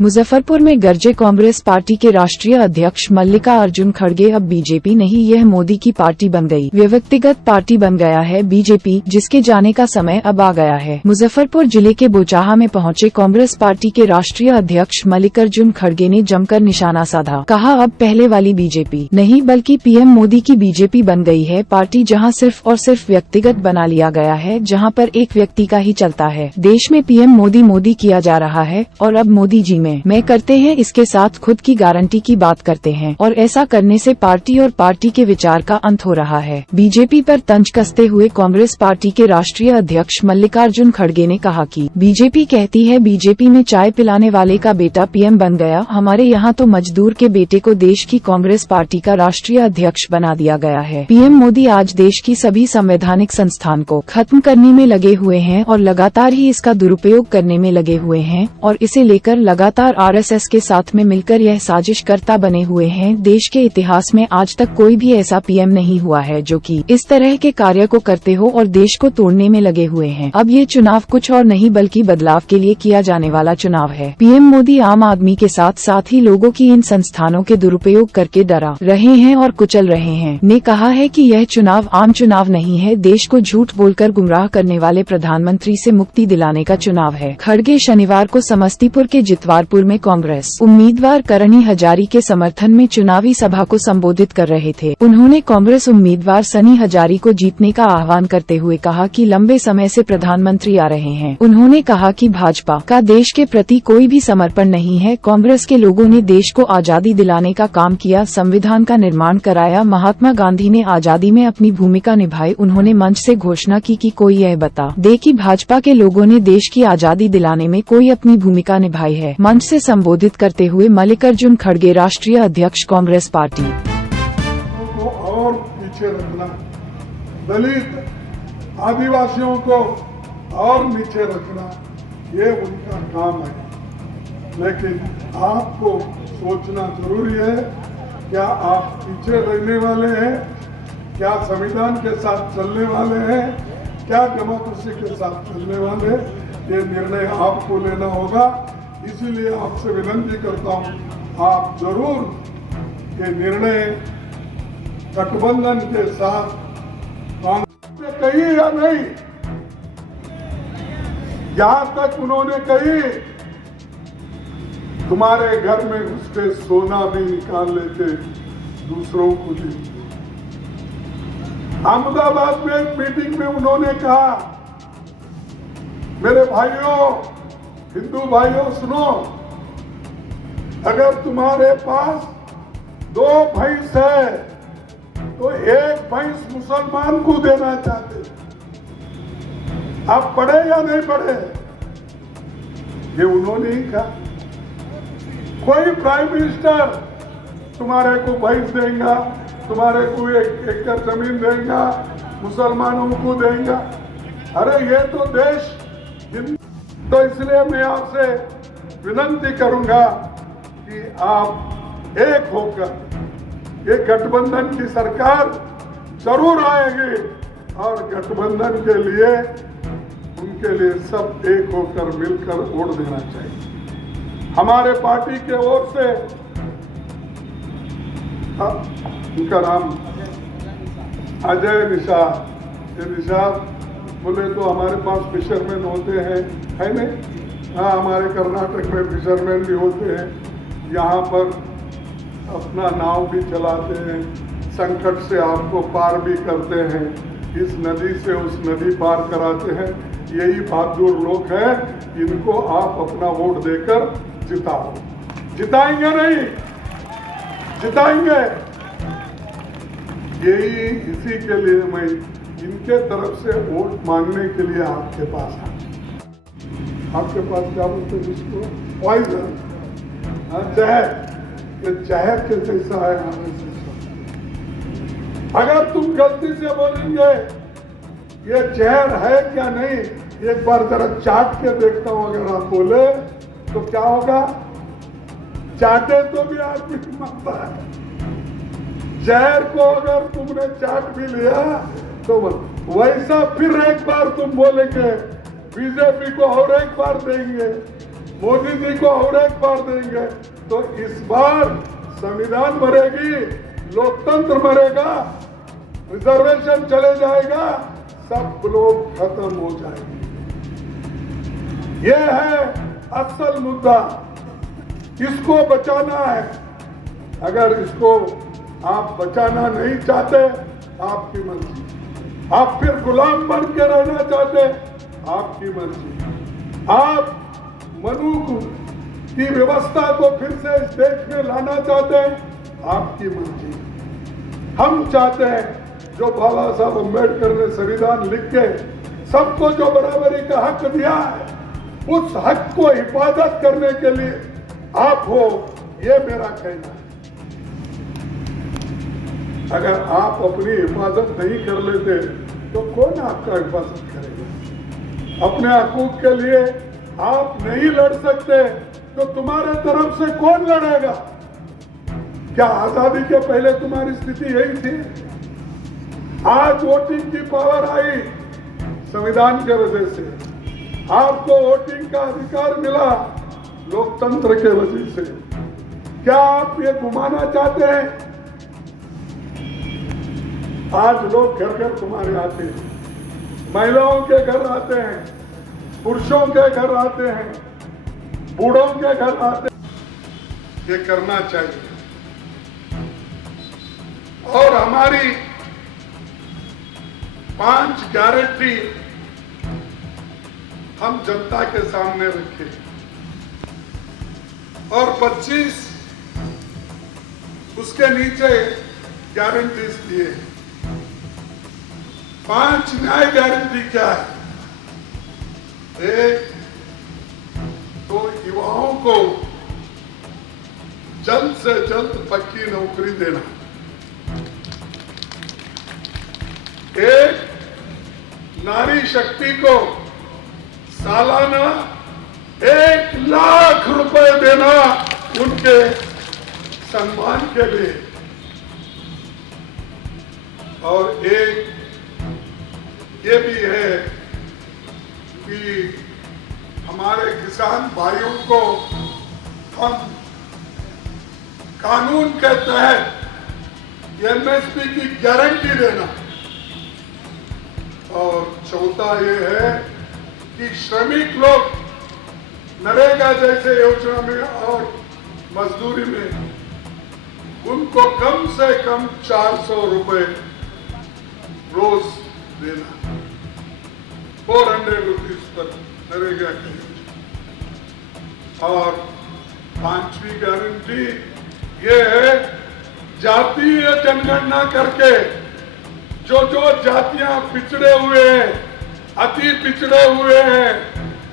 मुजफ्फरपुर में गरजे कांग्रेस पार्टी के राष्ट्रीय अध्यक्ष मल्लिकार्जुन खड़गे। अब बीजेपी नहीं, यह मोदी की पार्टी बन गई। व्यक्तिगत पार्टी बन गया है बीजेपी, जिसके जाने का समय अब आ गया है। मुजफ्फरपुर जिले के बोचाहा में पहुंचे कांग्रेस पार्टी के राष्ट्रीय अध्यक्ष मल्लिकार्जुन खड़गे ने जमकर निशाना साधा। कहा, अब पहले वाली बीजेपी नहीं बल्कि पीएम मोदी की बीजेपी बन गई है। पार्टी जहां सिर्फ और सिर्फ व्यक्तिगत बना लिया गया है, जहां पर एक व्यक्ति का ही चलता है। देश में पीएम मोदी मोदी किया जा रहा है और अब मोदी जी में करते हैं, इसके साथ खुद की गारंटी की बात करते हैं और ऐसा करने से पार्टी और पार्टी के विचार का अंत हो रहा है। बीजेपी पर तंज कसते हुए कांग्रेस पार्टी के राष्ट्रीय अध्यक्ष मल्लिकार्जुन खड़गे ने कहा कि बीजेपी कहती है बीजेपी में चाय पिलाने वाले का बेटा पीएम बन गया, हमारे यहाँ तो मजदूर के बेटे को देश की कांग्रेस पार्टी का राष्ट्रीय अध्यक्ष बना दिया गया है। पीएम मोदी आज देश की सभी संवैधानिक संस्थान को खत्म करने में लगे हुए हैं और लगातार ही इसका दुरुपयोग करने में लगे हुए हैं और इसे लेकर लगातार आरएसएस के साथ में मिलकर यह साजिशकर्ता बने हुए हैं। देश के इतिहास में आज तक कोई भी ऐसा पीएम नहीं हुआ है जो कि इस तरह के कार्य को करते हो और देश को तोड़ने में लगे हुए हैं। अब ये चुनाव कुछ और नहीं बल्कि बदलाव के लिए किया जाने वाला चुनाव है। पीएम मोदी आम आदमी के साथ ही लोगों की इन संस्थानों के दुरुपयोग करके डरा रहे हैं और कुचल रहे हैं। ने कहा है कि यह चुनाव आम चुनाव नहीं है, देश को झूठ बोलकर गुमराह करने वाले प्रधानमंत्री से मुक्ति दिलाने का चुनाव है। खड़गे शनिवार को समस्तीपुर के जितवारपुर में कांग्रेस उम्मीदवार करणी हजारी के समर्थन में चुनावी सभा को संबोधित कर रहे थे। उन्होंने कांग्रेस उम्मीदवार सनी हजारी को जीतने का आह्वान करते हुए कहा कि लंबे समय से प्रधानमंत्री आ रहे हैं। उन्होंने कहा कि भाजपा का देश के प्रति कोई भी समर्पण नहीं है। कांग्रेस के लोगों ने देश को आजादी दिलाने का काम किया, संविधान का निर्माण कराया, महात्मा गांधी ने आजादी में अपनी भूमिका निभाई। उन्होंने मंच से घोषणा की कि कोई यह बता दे कि भाजपा के लोगों ने देश की आजादी दिलाने में कोई अपनी भूमिका निभाई है। मंच से संबोधित करते हुए मल्लिकार्जुन खड़गे राष्ट्रीय अध्यक्ष कांग्रेस पार्टी को और पीछे रखना, दलित आदिवासियों को और नीचे रखना, ये उनका काम है। लेकिन आपको सोचना जरूरी है, क्या आप पीछे रहने वाले हैं, क्या संविधान के साथ चलने वाले हैं, क्या डेमोक्रेसी के साथ चलने वाले, ये निर्णय आपको लेना होगा। इसीलिए आपसे विनती करता हूं, आप जरूर ये निर्णय गठबंधन के साथ कांग्रेस ने कही या नहीं, यहां तक उन्होंने कही तुम्हारे घर में उसके सोना भी निकाल लेते, दूसरों को भी। अहमदाबाद में एक मीटिंग में उन्होंने कहा, मेरे भाइयों, हिंदू भाइयों सुनो, अगर तुम्हारे पास 2 भैंस है तो 1 भैंस मुसलमान को देना चाहते, आप पढ़े या नहीं पढ़े? ये उन्होंने ही कहा। कोई प्राइम मिनिस्टर तुम्हारे को भैंस देगा, तुम्हारे को 1 एकड़ जमीन देगा, मुसलमानों को देगा। अरे ये तो देश, तो इसलिए मैं आपसे विनती करूंगा कि आप एक होकर, ये गठबंधन की सरकार जरूर आएगी और गठबंधन के लिए, उनके लिए सब एक होकर मिलकर वोट देना चाहिए। हमारे पार्टी के ओर से, उनका नाम अजय निषाद, ये निषाद बोले तो हमारे पास फिशरमैन होते हैं, है नहीं? हाँ, हमारे कर्नाटक में फिशरमैन भी होते हैं, यहाँ पर अपना नाव भी चलाते हैं, संकट से आपको पार भी करते हैं, इस नदी से उस नदी पार कराते हैं। यही बहादुर लोग हैं, इनको आप अपना वोट देकर जिताओ। जिताएंगे नहीं? जिताएंगे। यही, इसी के लिए मैं इनके तरफ से वोट मांगने के लिए आपके पास आया। आपके पास क्या बोलते हैं जिसको? पॉइजन, जहर। ये जहर के जैसा है हमें। अगर तुम गलती से बोलेंगे ये जहर है क्या नहीं, एक बार जरा चाट के देखता हूं, अगर आप बोले तो क्या होगा? चाटे तो भी आदमी मरता है। जहर को अगर तुमने चाट भी लिया तो वैसा फिर एक बार तुम बोलेंगे बीजेपी को और एक बार देंगे, मोदी जी को और एक बार देंगे तो इस बार संविधान मरेगी, लोकतंत्र मरेगा, रिजर्वेशन चले जाएगा, सब लोग खत्म हो जाएंगे। यह है असल मुद्दा, इसको बचाना है। अगर इसको आप बचाना नहीं चाहते, आपकी मर्जी। आप फिर गुलाम बन के रहना चाहते, आपकी मर्जी। आप मनु की व्यवस्था को फिर से इस देश में लाना चाहते हैं, आपकी मर्जी। हम चाहते हैं जो बाबा साहब अम्बेडकर ने संविधान लिख के सबको जो बराबरी का हक दिया है, उस हक को हिफाजत करने के लिए आप हो, ये मेरा कहना है। अगर आप अपनी हिफाजत नहीं कर लेते तो कौन आपका हिफाजत करेगा? अपने हकूक के लिए आप नहीं लड़ सकते तो तुम्हारे तरफ से कौन लड़ेगा? क्या आजादी के पहले तुम्हारी स्थिति यही थी? आज वोटिंग की पावर आई संविधान के वजह से, आपको वोटिंग का अधिकार मिला लोकतंत्र के वजह से। क्या आप ये घुमाना चाहते हैं? आज लोग घर घर तुम्हारे आते हैं, महिलाओं के घर आते हैं, पुरुषों के घर आते हैं, बूढ़ों के घर आते हैं। ये करना चाहिए। और हमारी 5 गारंटी हम जनता के सामने रखे और 25 उसके नीचे गारंटीज दिए। 5 न्याय गारंटी क्या है? एक तो युवाओं को जल्द से जल्द पक्की नौकरी देना। एक नारी शक्ति को सालाना 1 लाख रुपए देना उनके सम्मान के लिए। और एक ये भी है कि हमारे किसान भाइयों को हम कानून के तहत एमएसपी की गारंटी देना। और चौथा ये है कि श्रमिक लोग नरेगा जैसे योजना में और मजदूरी में उनको कम से कम 400 रुपए रोज देना, 400 रुपीज पर नरेगा की। और 5वीं गारंटी ये है, जातीय जनगणना करके जो जो जातियां पिछड़े हुए हैं, अति पिछड़े हुए हैं,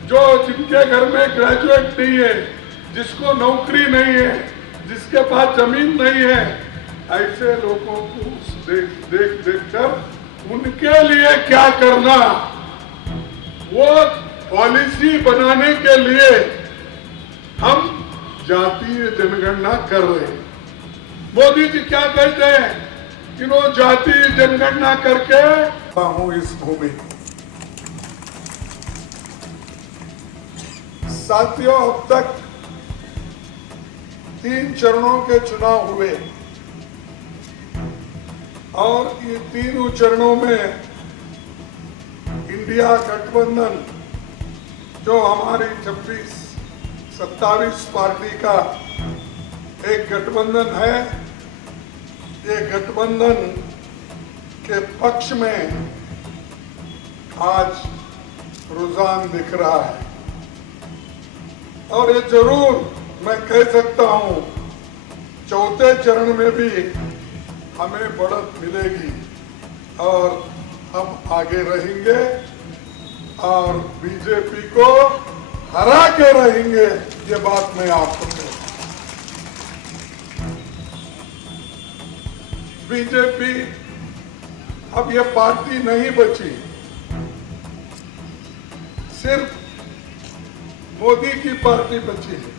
जो जिनके घर में ग्रेजुएट नहीं है, जिसको नौकरी नहीं है, जिसके पास जमीन नहीं है, ऐसे लोगों को देख कर उनके लिए क्या करना, वो पॉलिसी बनाने के लिए हम जातीय जनगणना कर रहे हैं। मोदी जी क्या कहते हैं कि वो जातीय जनगणना करके हूं इस भूमि। साथियों, अब तक 3 चरणों के चुनाव हुए और ये तीनों चरणों में इंडिया गठबंधन जो हमारी 26-27 पार्टी का एक गठबंधन है, ये गठबंधन के पक्ष में आज रुझान दिख रहा है। और ये जरूर मैं कह सकता हूं, चौथे चरण में भी हमें बढ़त मिलेगी और हम आगे रहेंगे और बीजेपी को हरा के रहेंगे। ये बात मैं आपको कहूं। बीजेपी अब ये पार्टी नहीं बची, सिर्फ मोदी की पार्टी बची है,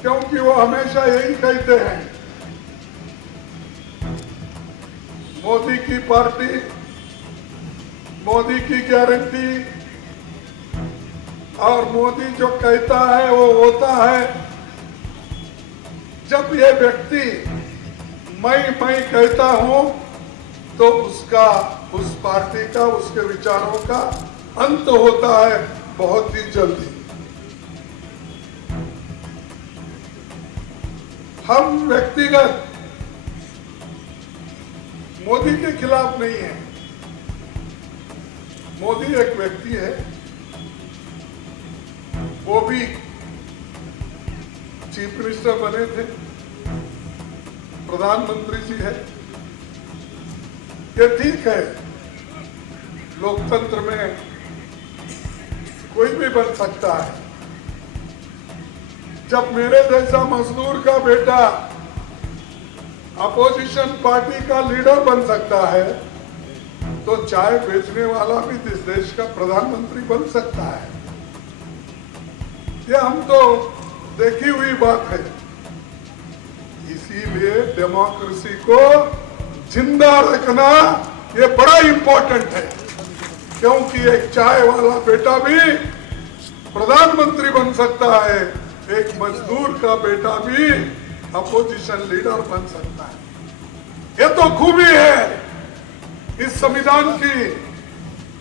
क्योंकि वो हमेशा यही कहते हैं, मोदी की पार्टी, मोदी की गारंटी, और मोदी जो कहता है वो होता है। जब ये व्यक्ति मैं कहता हूं तो उसका, उस पार्टी का, उसके विचारों का अंत होता है बहुत ही जल्दी। हम व्यक्तिगत मोदी के खिलाफ नहीं है। मोदी एक व्यक्ति है, वो भी चीफ मिनिस्टर बने थे, प्रधानमंत्री जी है, ये ठीक है। लोकतंत्र में कोई भी बन सकता है। जब मेरे जैसा मजदूर का बेटा अपोजिशन पार्टी का लीडर बन सकता है, तो चाय बेचने वाला भी इस देश का प्रधानमंत्री बन सकता है। ये हम तो देखी हुई बात है। इसीलिए डेमोक्रेसी को जिंदा रखना ये बड़ा इंपॉर्टेंट है, क्योंकि एक चाय वाला बेटा भी प्रधानमंत्री बन सकता है, एक मजदूर का बेटा भी अपोजिशन लीडर बन सकता है। ये तो खूबी है इस संविधान की,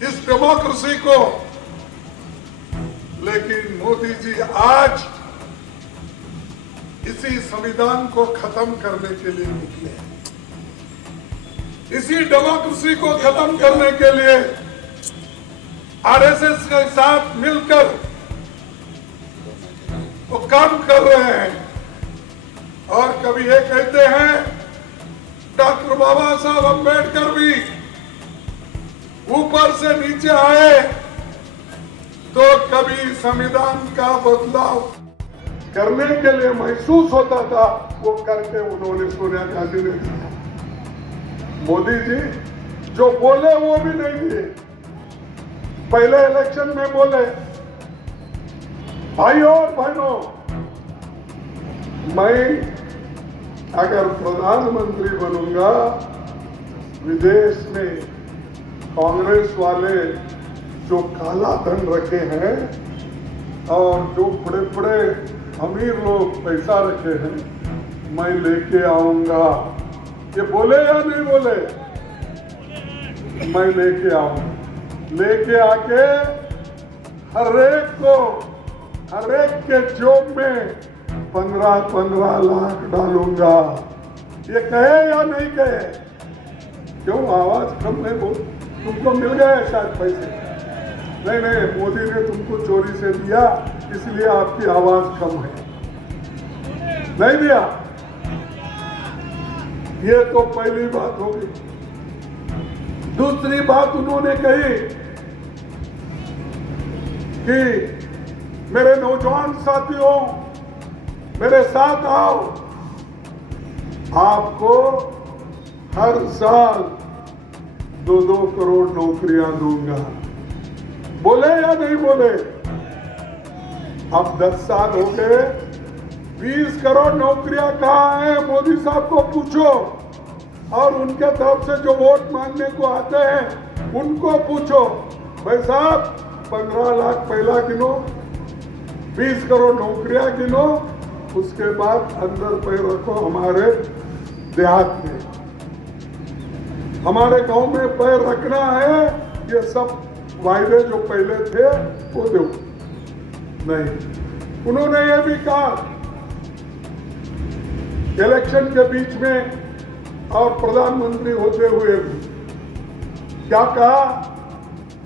इस डेमोक्रेसी को। लेकिन मोदी जी आज इसी संविधान को खत्म करने के लिए निकले हैं। इसी डेमोक्रेसी को खत्म करने के लिए आरएसएस के साथ मिलकर वो काम कर रहे हैं। और कभी ये कहते हैं डॉक्टर बाबा साहब अम्बेडकर भी ऊपर से नीचे आए, तो कभी संविधान का बदलाव करने के लिए महसूस होता था, वो करके उन्होंने सोनिया गांधी ने दिया। मोदी जी जो बोले वो भी नहीं दिए। पहले इलेक्शन में बोले, भाइयों और बहनों, मैं अगर प्रधानमंत्री बनूंगा, विदेश में कांग्रेस वाले जो काला धन रखे हैं और जो बड़े बड़े अमीर लोग पैसा रखे हैं, मैं लेके आऊंगा। ये बोले या नहीं बोले? मैं लेके आऊंगा। लेके आके हर एक के जेब में 15-15 लाख डालूंगा। ये कहे या नहीं कहे? क्यों आवाज कम नहीं? बोल, तुमको मिल गए शायद पैसे? नहीं, मोदी ने तुमको चोरी से दिया, इसलिए आपकी आवाज कम है। नहीं दिया। ये तो पहली बात होगी। दूसरी बात उन्होंने कही कि मेरे नौजवान साथियों, मेरे साथ आओ, आपको हर साल 2-2 करोड़ नौकरियां दूंगा। बोले या नहीं बोले? अब 10 साल हो गए, 20 करोड़ नौकरियां कहाँ हैं? मोदी साहब को पूछो। और उनके तरफ से जो वोट मांगने को आते हैं उनको पूछो, भाई साहब 15 लाख पहला गिनो, 20 करोड़ नौकरियां गिनो, उसके बाद अंदर पैर रखो हमारे देहात में, हमारे गांव में पैर रखना है। ये सब वायदे जो पहले थे वो दो। नहीं, उन्होंने ये भी कहा इलेक्शन के बीच में और प्रधानमंत्री होते हुए भी, क्या कहा?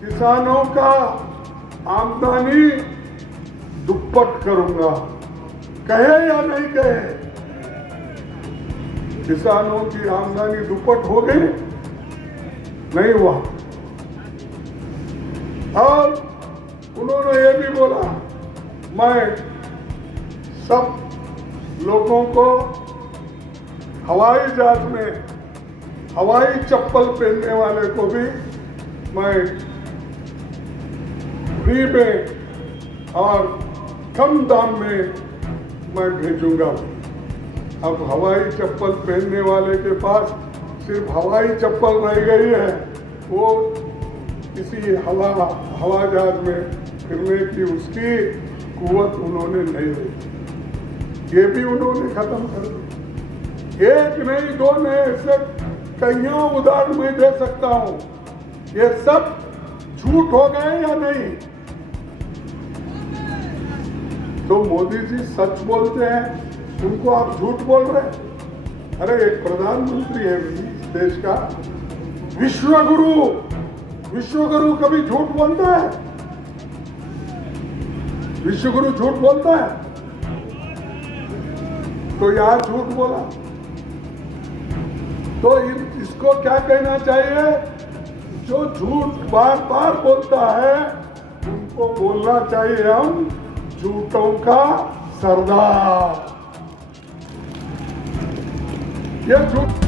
किसानों का आमदनी दुप्पट करूंगा। कहे या नहीं कहे? किसानों की आमदनी दुप्पट हो गई? नहीं हुआ। और उन्होंने ये भी बोला, मैं सब लोगों को हवाई जहाज में हवाई चप्पल पहनने वाले को भी मैं फ्री में और कम दाम में मैं भेजूंगा। अब हवाई चप्पल पहनने वाले के पास सिर्फ हवाई चप्पल रह गई है, वो किसी हवा जहाज में फिरने की उसकी कुवत उन्होंने नहीं रखी, ये भी उन्होंने खत्म कर दी। एक नहीं दो नहीं, ऐसे कईयों उदाहरण मैं दे सकता हूं। ये सब झूठ हो गए या नहीं? तो मोदी जी सच बोलते हैं, उनको आप झूठ बोल रहे हैं। अरे एक प्रधानमंत्री है इस देश का, विश्वगुरु, विश्वगुरु कभी झूठ बोलता है? विश्वगुरु झूठ बोलता है? तो यार झूठ बोला। तो इसको क्या कहना चाहिए? जो झूठ बार बार बोलता है उनको बोलना चाहिए हम झूठों का सरदार। ये झूठ